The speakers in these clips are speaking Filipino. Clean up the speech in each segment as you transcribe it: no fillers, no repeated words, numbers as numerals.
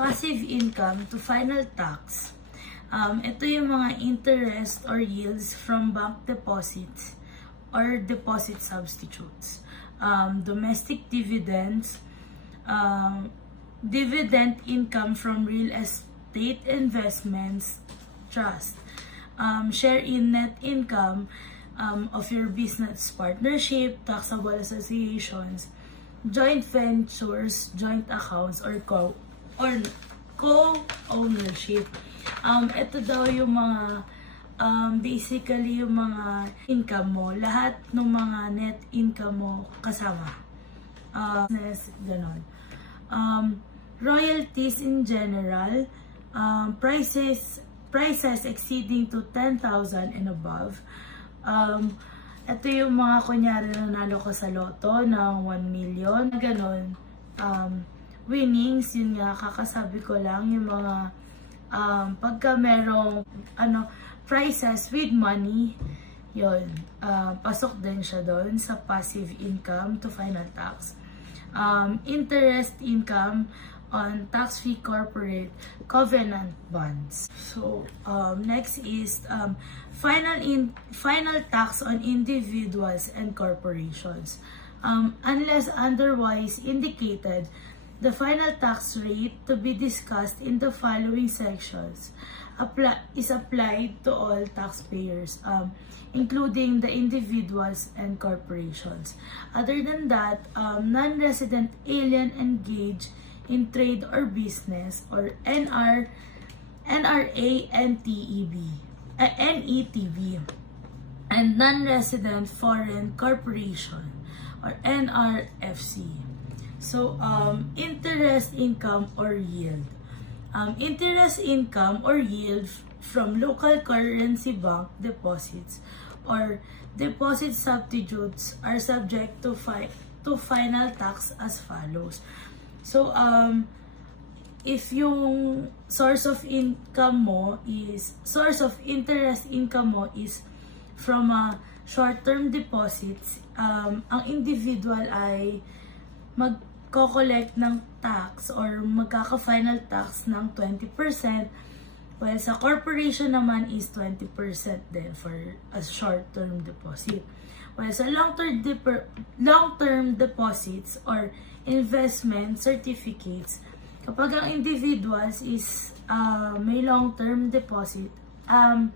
passive income to final tax. Ito yung mga interest or yields from bank deposits or deposit substitutes. Domestic dividends, dividend income from real estate investments, trust, share in net income of your business partnership, taxable associations, joint ventures, joint accounts, or co-ownership. Ito daw yung mga basically yung mga income mo, lahat ng mga net income mo kasama. Ganon. Royalties in general, prices exceeding to 10,000 and above. Ito yung mga kunyari nanalo ko sa loto ng 1 million, ganon. Winnings, yun nga, kakasabi ko lang, yung mga pagka merong prizes with money, yun, pasok din siya doon sa passive income to final tax. Interest income on tax-free corporate covenant bonds. So, next is final tax on individuals and corporations. Unless otherwise indicated, the final tax rate to be discussed in the following sections is applied to all taxpayers, including the individuals and corporations. Other than that, non-resident alien engaged in trade or business, or NRA, NETB, and non-resident foreign corporation, or NRFC. So, interest income or yield. Interest income or yield from local currency bank deposits or deposit substitutes are subject to final tax as follows. So, if yung source of interest income mo is from short-term deposits, ang individual ay magko-collect ng tax or magkaka-final tax ng 20%, while sa corporation naman is 20% din for a short-term deposit. While sa long-term deposits or investment certificates, kapag ang individuals is may long-term deposit, ang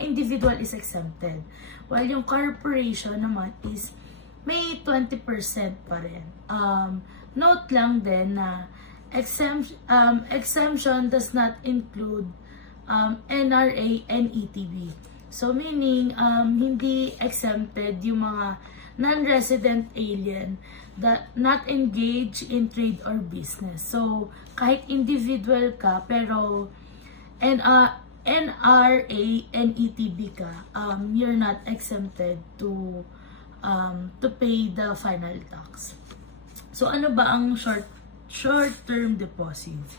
individual is exempted. While yung corporation naman is may 20% pa rin. Note lang din na exemption does not include NRA and ETB. So meaning, hindi exempted yung mga non-resident alien that not engaged in trade or business. So kahit individual ka pero NRA and ETB ka, you're not exempted to pay the final tax. So ano ba ang short-term deposits?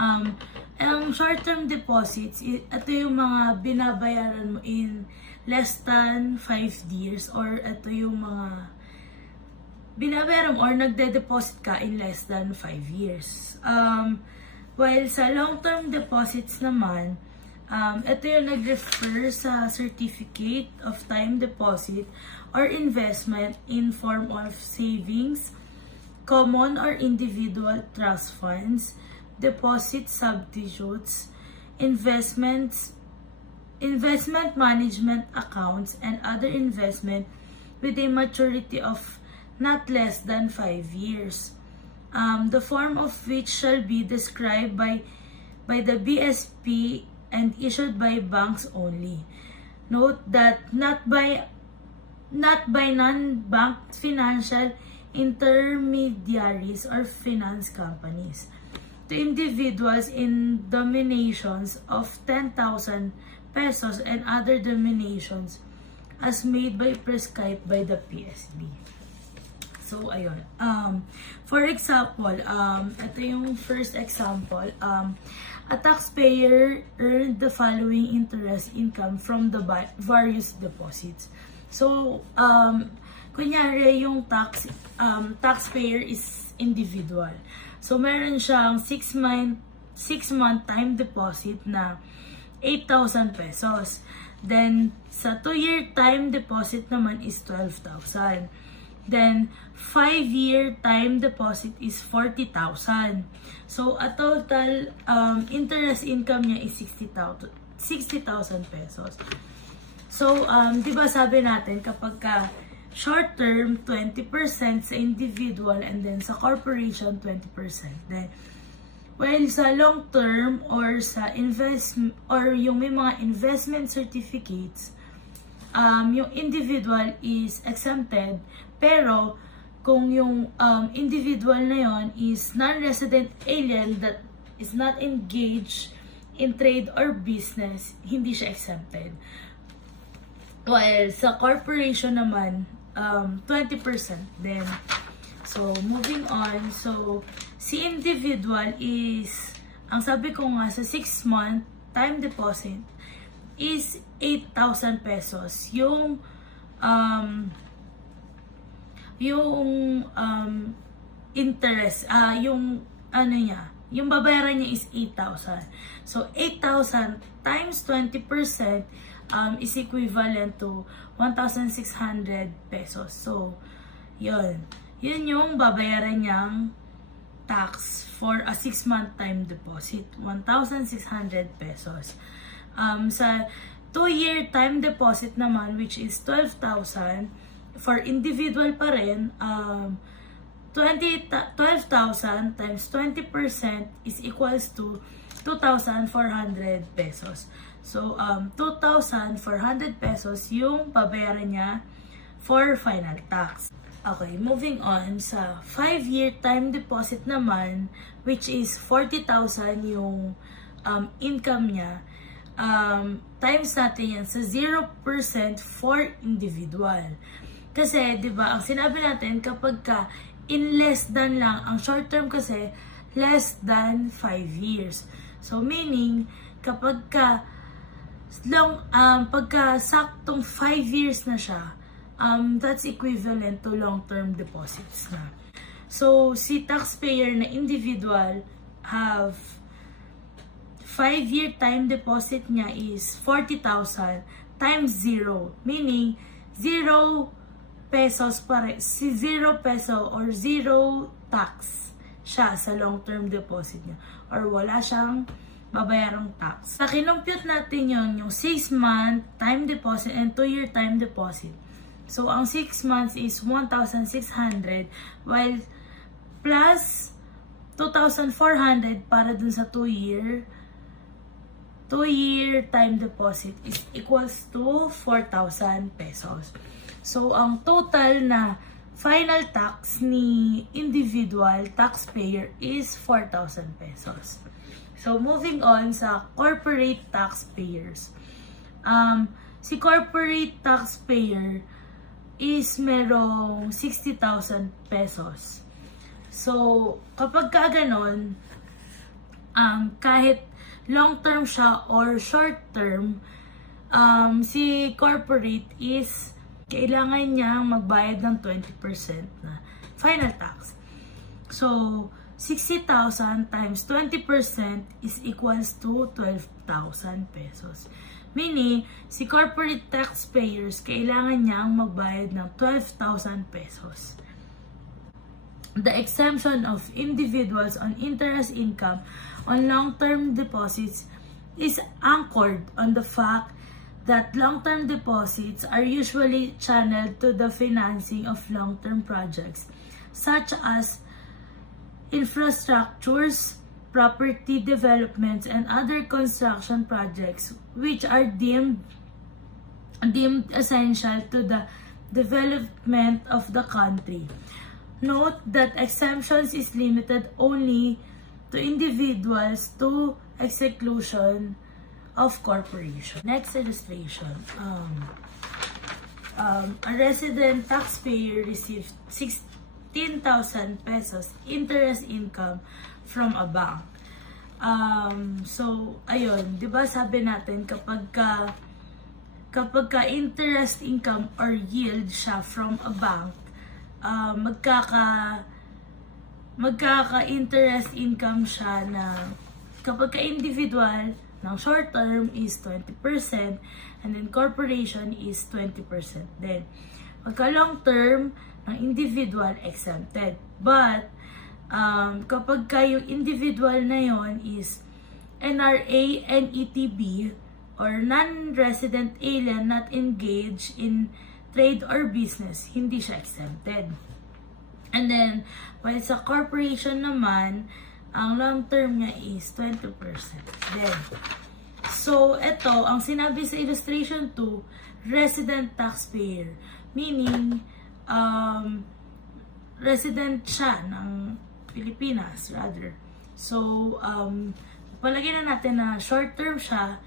Ang short-term deposits, ito yung mga binabayaran mo in less than 5 years, or ito yung mga binabayaran mo or nagde-deposit ka in less than 5 years. While sa long-term deposits naman, ito yung nag-refer sa certificate of time deposit or investment in form of savings, common or individual trust funds, deposit substitutes, investment management accounts, and other investment with a maturity of not less than 5 years. The form of which shall be described by the BSP and issued by banks only. Note that not by non-bank financial intermediaries or finance companies. To individuals in denominations of 10,000 pesos and other denominations as made by prescribed by the PSB. So, ayun. For example, ito yung first example. A taxpayer earned the following interest income from the various deposits. So, kunyari yung taxpayer is individual. So, meron siyang 6 6-month time deposit na 8,000 pesos. Then, sa 2-year time deposit naman is 12,000. Then, 5-year time deposit is 40,000. So, a total interest income niya is 60,000 pesos. So, di ba sabi natin kapag ka short term, 20% sa individual and then sa corporation, 20%. Then, while sa long term or sa investment or yung may mga investment certificates, yung individual is exempted, pero kung yung individual na yon is non-resident alien that is not engaged in trade or business, hindi siya exempted. While sa corporation naman, 20% din. So, moving on. So, si individual is, ang sabi ko nga, sa 6-month time deposit is 8,000 pesos. Yung interest, yung ano niya, yung babayaran niya is 8,000. So, 8,000 times 20% is equivalent to 1,600 pesos. So, yun. Yun yung babayaran niyang tax for a 6-month time deposit. 1,600 pesos. Sa 2-year time deposit naman, which is 12,000, for individual pa rin, 12,000 times 20% is equals to 2,400 pesos. So, 2,400 pesos yung babayaran niya for final tax. Okay, moving on sa 5-year time deposit naman, which is 40,000 yung income niya. Times natin yan sa 0% for individual. Kasi, di ba, ang sinabi natin, kapag ka in less than lang, ang short term kasi, less than 5 years. So, meaning, kapag ka, pagka saktong 5 years na siya, that's equivalent to long-term deposits na. So, si taxpayer na individual have 5-year time deposit niya is 40,000 times 0, meaning 0 pesos si 0 peso or 0 tax siya sa long-term deposit niya or wala siyang babayarang tax. Sa kinumpute natin yung 6-month time deposit and 2-year time deposit. So, ang 6 months is 1,600 while plus 2,400 para dun sa 2-year time deposit is equals to 4,000 pesos. So, ang total na final tax ni individual taxpayer is 4,000 pesos. So, moving on sa corporate taxpayers. Si corporate taxpayer is merong 60,000 pesos. So, kapag ka ganon, kahit long term siya or short term, si corporate is kailangan niya magbayad ng 20% na final tax. So, 60,000 times 20% is equals to 12,000 pesos. Meaning, si corporate taxpayers, kailangan niyang magbayad ng 12,000 pesos. The exemption of individuals on interest income on long-term deposits is anchored on the fact that long-term deposits are usually channeled to the financing of long-term projects, such as infrastructures, property developments, and other construction projects, which are deemed essential to the development of the country. Note that exemptions is limited only to individuals to exclusion of corporation. Next illustration. A resident taxpayer received 16,000 pesos interest income from a bank. So, ayun, 'di ba sabi natin kapag ka interest income or yield siya from a bank, magkaka-interest income siya na kapag ka-individual ng short term is 20% and then corporation is 20% din. Pagka long term ng individual, exempted. But kapag yung individual na yon is NRA, NETB, or non-resident alien not engaged in trade or business, hindi siya exempted. And then, while sa corporation naman, ang long term niya is 20%. Then, so, ito, ang sinabi sa illustration 2, resident taxpayer. Meaning, resident siya ng Pilipinas, rather. So, palagay na natin na short term siya.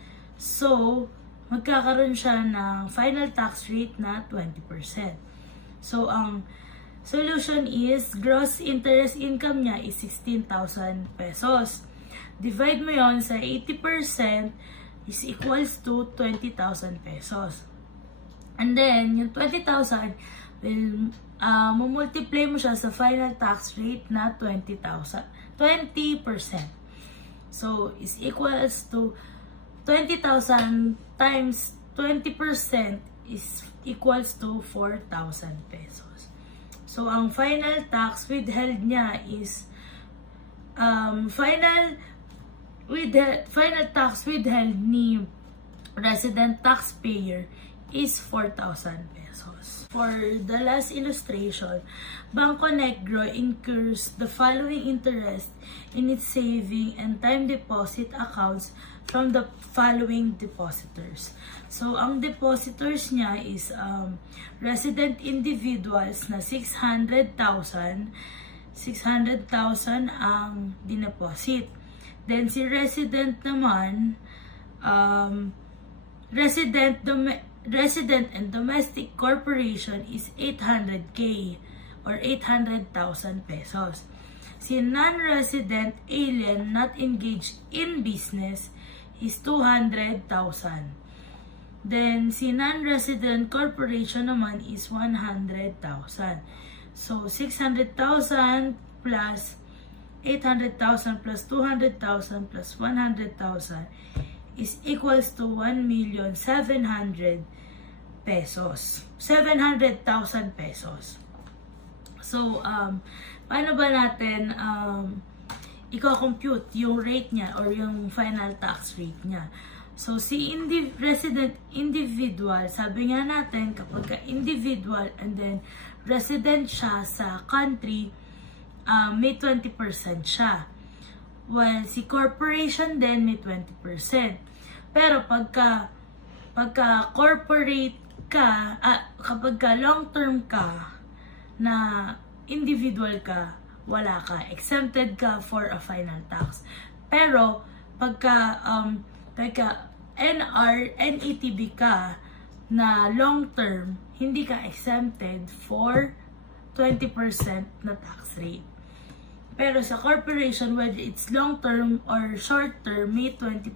So, magkakaroon siya ng final tax rate na 20%. So, ang solution is gross interest income niya is 16,000 pesos. Divide mo yon sa 80% is equals to 20,000 pesos. And then, yung 20,000 will multiply mo siya sa final tax rate na 20%. So, is equals to 20,000 times 20% is equals to 4,000 pesos. So, ang final tax withheld niya is final tax withheld ni resident taxpayer is 4,000 pesos. For the last illustration, Bangko Negro incurs the following interest in its saving and time deposit accounts from the following depositors. So, ang depositors niya is resident individuals na 600,000 ang dineposit. Then, si resident naman, resident and domestic corporation is 800K or 800,000 pesos. Si non-resident alien not engaged in business is 200,000. Then, si non-resident corporation naman is 100,000. So, 600,000 plus 800,000 plus 200,000 plus 100,000 is equals to 1,700,000 pesos. 700,000 pesos. So, paano ba natin i-compute yung rate niya or yung final tax rate niya? So, si resident individual, sabi nga natin, kapag ka-individual and then resident siya sa country, may 20% siya. While si corporation din may 20%. Pero pagka corporate ka, kapag ka long term ka na individual ka, wala ka. Exempted ka for a final tax. Pero pagka NETB ka na long term, hindi ka exempted for 20% na tax rate. Pero sa corporation, whether it's long term or short term, may 20%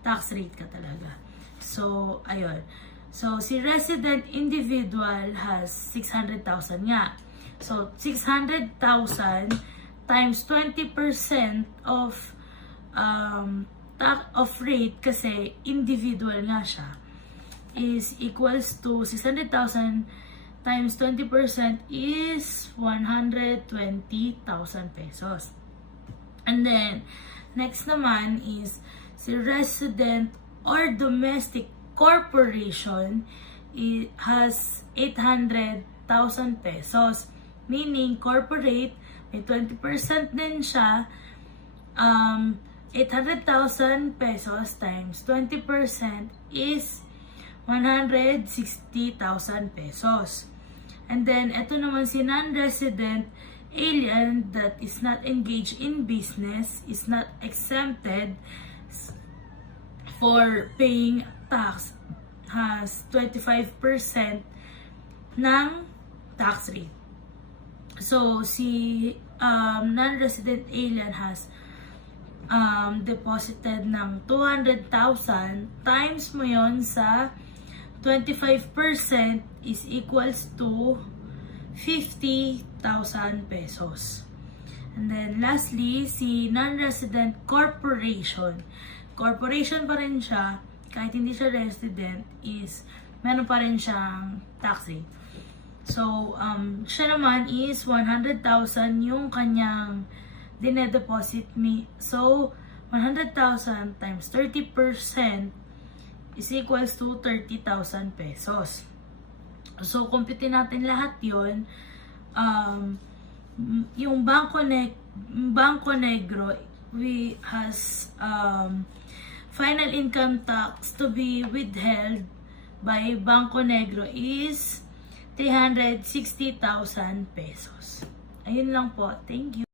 tax rate ka talaga. So, ayun. So, si resident individual has 600,000 nga. So, 600,000 times 20% of rate kasi individual nga siya is equals to 600,000 times 20% is 120,000 pesos. And then, next naman is si resident or domestic corporation, it has 800,000 pesos. Meaning, corporate, may 20% din siya. 800,000 pesos times 20% is 160,000 pesos. And then, ito naman si non-resident alien that is not engaged in business, is not exempted for paying tax, has 25% ng tax rate. So, si non-resident alien has deposited ng 200,000 times mo yon sa 25% is equals to 50,000 pesos. And then lastly, si non-resident corporation. Corporation pa rin siya, kahit hindi siya resident, is meron pa rin siyang tax rate. So, siya naman is 100,000 yung kanyang dinedeposit me. So, 100,000 times 30% is equals to 30,000 pesos. So, computein natin lahat yun. Yung Bangko Negro has final income tax to be withheld by Bangko Negro is 360,000 pesos. Ayun lang po. Thank you.